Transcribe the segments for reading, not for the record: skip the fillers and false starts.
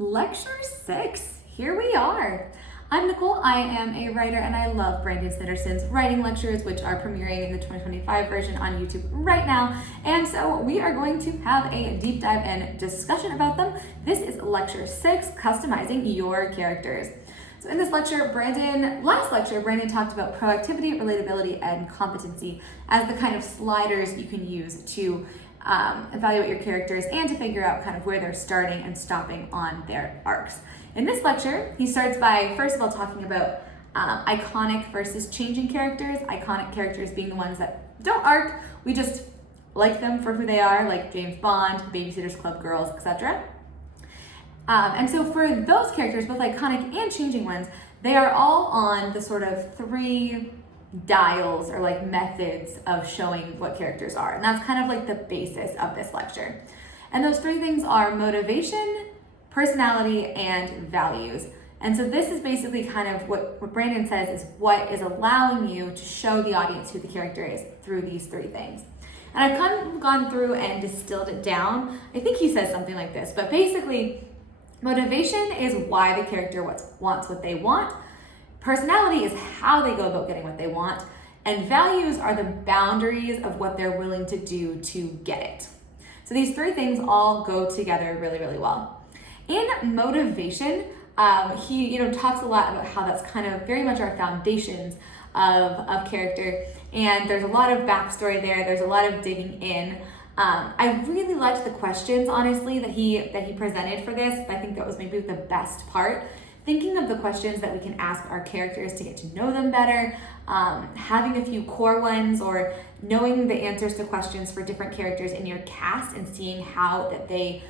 Lecture 6, here we are. I'm Nicole, I am a writer and I love Brandon Sanderson's writing lectures, which are premiering in the 2025 version on YouTube right now. And so we are going to have a deep dive and discussion about them. This is Lecture 6, Customizing Your Characters. So in this lecture, last lecture, Brandon talked about proactivity, relatability, and competency as the kind of sliders you can use to evaluate your characters and to figure out kind of where they're starting and stopping on their arcs. In this lecture, he starts by, first of all, talking about iconic versus changing characters. Iconic characters being the ones that don't arc, we just like them for who they are, like James Bond, Babysitter's Club girls, etc. And so for those characters, both iconic and changing ones, they are all on the sort of three dials or like methods of showing what characters are. And that's kind of like the basis of this lecture. And those three things are motivation, personality, and values. And so this is basically kind of what Brandon says is what is allowing you to show the audience who the character is through these three things. And I've kind of gone through and distilled it down. I think he says something like this, but basically motivation is why the character wants what they want. Personality is how they go about getting what they want, and values are the boundaries of what they're willing to do to get it. So these three things all go together really, really well. In motivation, he talks a lot about how that's kind of very much our foundations of character, and there's a lot of backstory there. There's a lot of digging in. I really liked the questions, honestly, that he presented for this. I think that was maybe the best part. Thinking of the questions that we can ask our characters to get to know them better, having a few core ones, or knowing the answers to questions for different characters in your cast and seeing how that they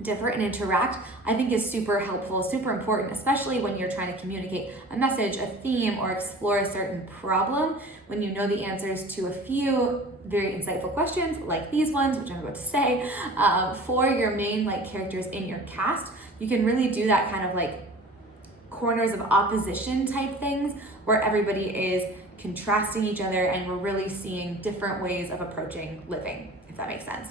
differ and interact, I think is super helpful, super important, especially when you're trying to communicate a message, a theme, or explore a certain problem. When you know the answers to a few very insightful questions like these ones, which I'm about to say, for your main characters in your cast, you can really do that kind of corners of opposition type things where everybody is contrasting each other and we're really seeing different ways of approaching living, if that makes sense.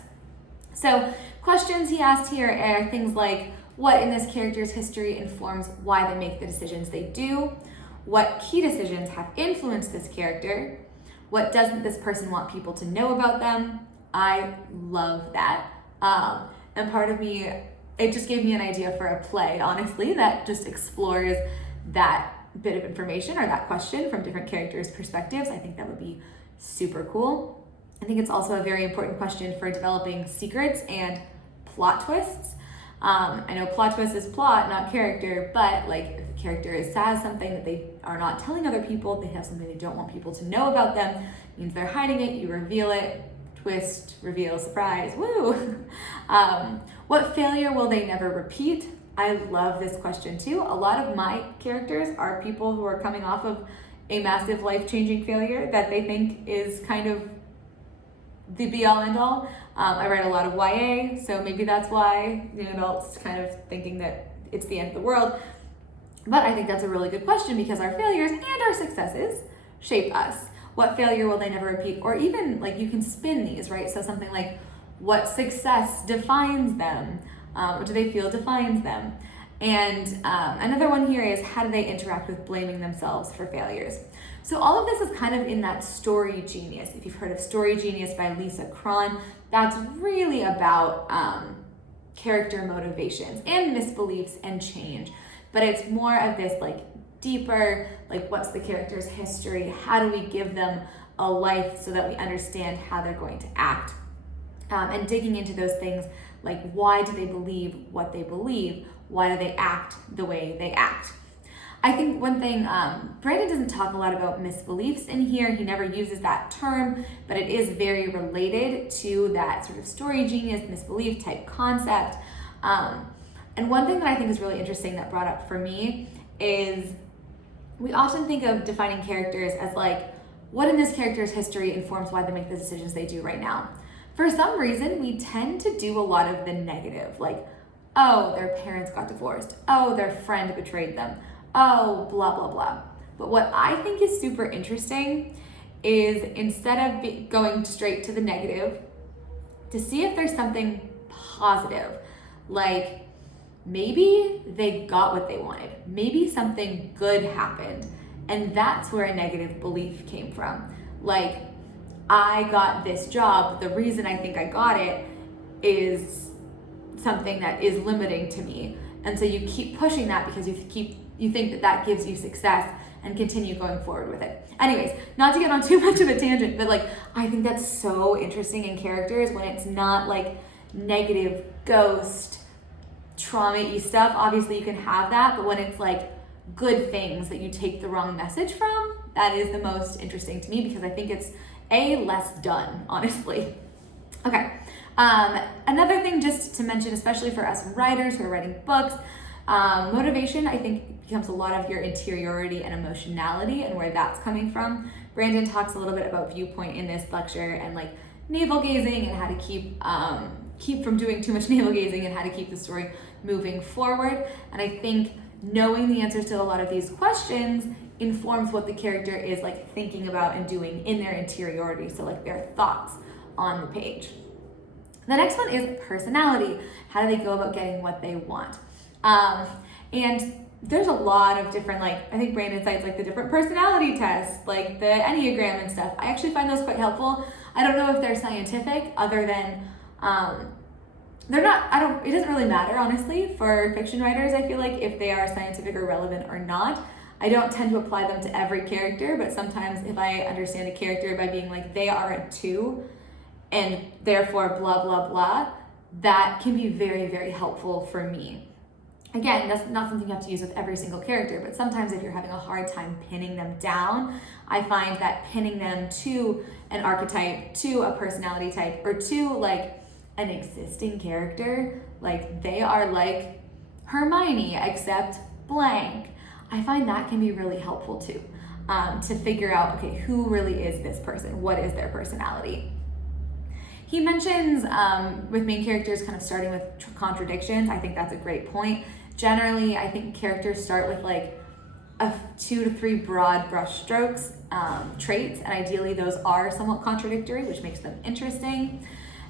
So questions he asked here are things like, what in this character's history informs why they make the decisions they do? What key decisions have influenced this character? What doesn't this person want people to know about them? I love that. And part of me, it just gave me an idea for a play, honestly, that just explores that bit of information or that question from different characters' perspectives. I think that would be super cool. I think it's also a very important question for developing secrets and plot twists. I know plot twist is plot, not character, but if the character says something that they are not telling other people, they have something they don't want people to know about them, means they're hiding it, you reveal it, twist, reveal, surprise, woo! What failure will they never repeat? I love this question too. A lot of my characters are people who are coming off of a massive life-changing failure that they think is kind of the be-all end-all. I write a lot of YA, so maybe that's why young adults kind of thinking that it's the end of the world. But I think that's a really good question because our failures and our successes shape us. What failure will they never repeat? Or even you can spin these, right? So something like, what success defines them? What do they feel defines them? And another one here is, how do they interact with blaming themselves for failures? So all of this is kind of in that Story Genius. If you've heard of Story Genius by Lisa Cron, that's really about character motivations and misbeliefs and change. But it's more of this deeper, what's the character's history? How do we give them a life so that we understand how they're going to act? And digging into those things why do they believe what they believe? Why do they act the way they act? I think one thing, Brandon doesn't talk a lot about misbeliefs in here. He never uses that term, but it is very related to that sort of story genius, misbelief type concept. And one thing that I think is really interesting that brought up for me is we often think of defining characters as what in this character's history informs why they make the decisions they do right now. For some reason, we tend to do a lot of the negative, oh, their parents got divorced. Oh, their friend betrayed them. Oh, blah, blah, blah. But what I think is super interesting is instead of going straight to the negative, to see if there's something positive, maybe they got what they wanted. Maybe something good happened, and that's where a negative belief came from. Like, I got this job, the reason I think I got it is something that is limiting to me. And so you keep pushing that because you think that that gives you success and continue going forward with it. Anyways, not to get on too much of a tangent, but like, I think that's so interesting in characters when it's not like negative ghost trauma-y stuff. Obviously you can have that, but when it's like good things that you take the wrong message from, that is the most interesting to me because I think it's less done, honestly. Okay, another thing just to mention, especially for us writers who are writing books, motivation, I think, becomes a lot of your interiority and emotionality and where that's coming from. Brandon talks a little bit about viewpoint in this lecture and like navel gazing and how to keep from doing too much navel gazing and how to keep the story moving forward. And I think knowing the answers to a lot of these questions informs what the character is like thinking about and doing in their interiority, so like their thoughts on the page. The next one is personality. How do they go about getting what they want? And there's a lot of different, like, I think Brandon cites like the different personality tests, like the Enneagram and stuff. I actually find those quite helpful. I don't know if they're scientific other than, they're not, it doesn't really matter, honestly, for fiction writers. I feel like if they are scientific or relevant or not. I don't tend to apply them to every character, but sometimes if I understand a character by being like, they are a 2 and therefore blah, blah, blah, that can be very, very helpful for me. Again, that's not something you have to use with every single character, but sometimes if you're having a hard time pinning them down, I find that pinning them to an archetype, to a personality type, or to like an existing character, like they are like Hermione except blank, I find that can be really helpful too, to figure out, okay, who really is this person? What is their personality? He mentions with main characters kind of starting with contradictions. I think that's a great point. Generally, I think characters start with like 2 to 3 broad brush strokes, traits, and ideally those are somewhat contradictory, which makes them interesting.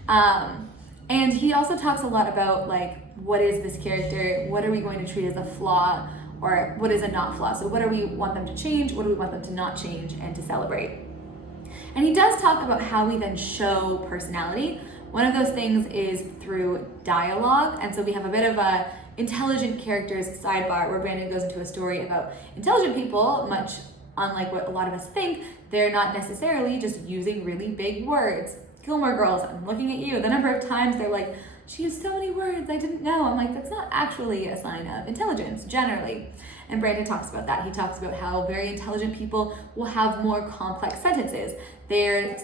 And he also talks a lot about like, what is this character? What are we going to treat as a flaw? Or what is a not flaw? So what do we want them to change? What do we want them to not change and to celebrate? And he does talk about how we then show personality. One of those things is through dialogue. And so we have a bit of a intelligent characters sidebar where Brandon goes into a story about intelligent people, much unlike what a lot of us think. They're not necessarily just using really big words. Gilmore Girls, I'm looking at you. The number of times they're like, she used so many words I didn't know. I'm like, that's not actually a sign of intelligence, generally. And Brandon talks about that. He talks about how very intelligent people will have more complex sentences. Their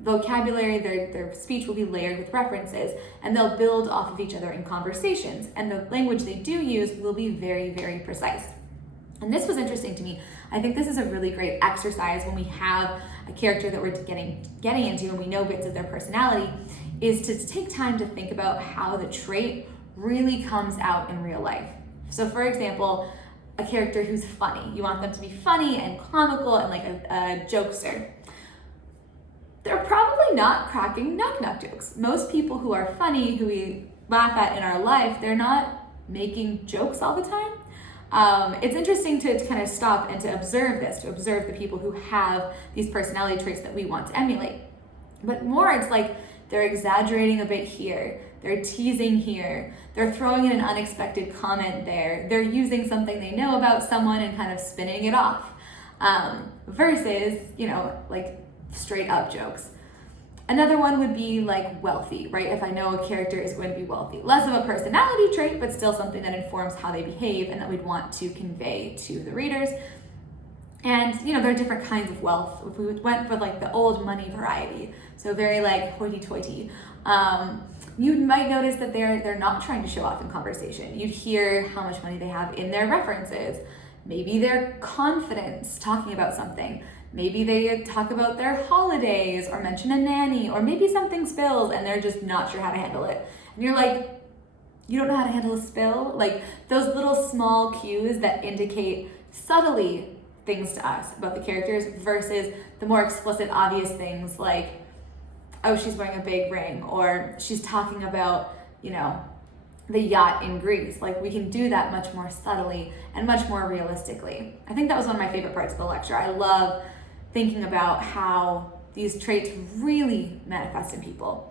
vocabulary, their speech will be layered with references, and they'll build off of each other in conversations. And the language they do use will be very, very precise. And this was interesting to me. I think this is a really great exercise when we have a character that we're getting into and we know bits of their personality, is to take time to think about how the trait really comes out in real life. So for example, a character who's funny. You want them to be funny and comical and like a jokester. They're probably not cracking knock-knock jokes. Most people who are funny, who we laugh at in our life, they're not making jokes all the time. It's interesting to kind of stop and to observe this, to observe the people who have these personality traits that we want to emulate. But more, it's like they're exaggerating a bit here, they're teasing here, they're throwing in an unexpected comment there, they're using something they know about someone and kind of spinning it off, versus, like straight up jokes. Another one would be like wealthy, right? If I know a character is going to be wealthy. Less of a personality trait, but still something that informs how they behave and that we'd want to convey to the readers. And, there are different kinds of wealth. If we went for like the old money variety, so very like hoity-toity, you might notice that they're not trying to show off in conversation. You'd hear how much money they have in their references. Maybe their confidence talking about something. Maybe they talk about their holidays or mention a nanny, or maybe something spills and they're just not sure how to handle it. And you're like, you don't know how to handle a spill? Like those little small cues that indicate subtly things to us about the characters versus the more explicit, obvious things like, oh, she's wearing a big ring, or she's talking about, the yacht in Greece. Like, we can do that much more subtly and much more realistically. I think that was one of my favorite parts of the lecture. I love thinking about how these traits really manifest in people.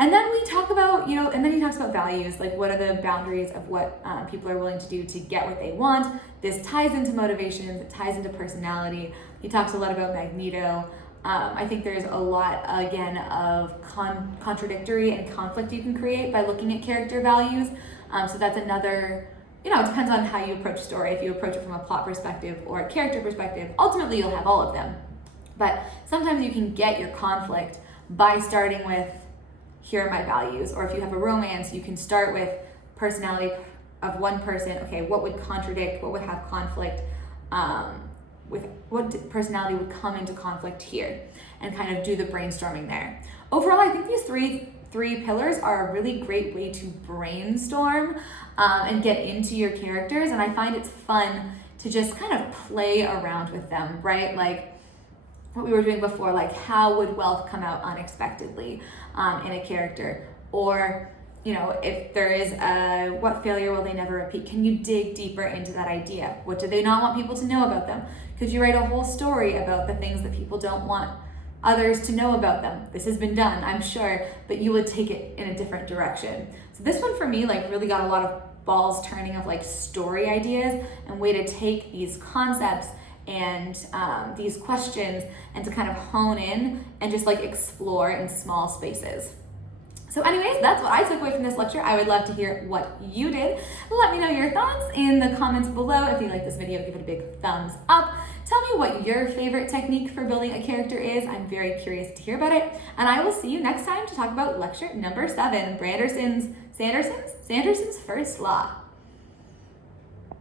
And then we talk about, and then he talks about values, like what are the boundaries of what people are willing to do to get what they want. This ties into motivations, it ties into personality. He talks a lot about Magneto. I think there's a lot, again, of contradictory and conflict you can create by looking at character values. So that's another, it depends on how you approach story. If you approach it from a plot perspective or a character perspective, ultimately you'll have all of them. But sometimes you can get your conflict by starting with, here are my values. Or if you have a romance, you can start with personality of one person. Okay, what would contradict, what would have conflict, with what personality would come into conflict here, and kind of do the brainstorming there. Overall, I think these three pillars are a really great way to brainstorm and get into your characters, and I find it's fun to just kind of play around with them, right? Like what we were doing before, like how would wealth come out unexpectedly in a character? Or, if there is what failure will they never repeat? Can you dig deeper into that idea? What do they not want people to know about them? Could you write a whole story about the things that people don't want others to know about them? This has been done, I'm sure, but you would take it in a different direction. So this one for me, like, really got a lot of balls turning of like story ideas and way to take these concepts and these questions and to kind of hone in and just like explore in small spaces. So anyways, that's what I took away from this lecture. I would love to hear what you did. Let me know your thoughts in the comments below. If you like this video, give it a big thumbs up. Tell me what your favorite technique for building a character is. I'm very curious to hear about it. And I will see you next time to talk about lecture number 7, Sanderson's first law.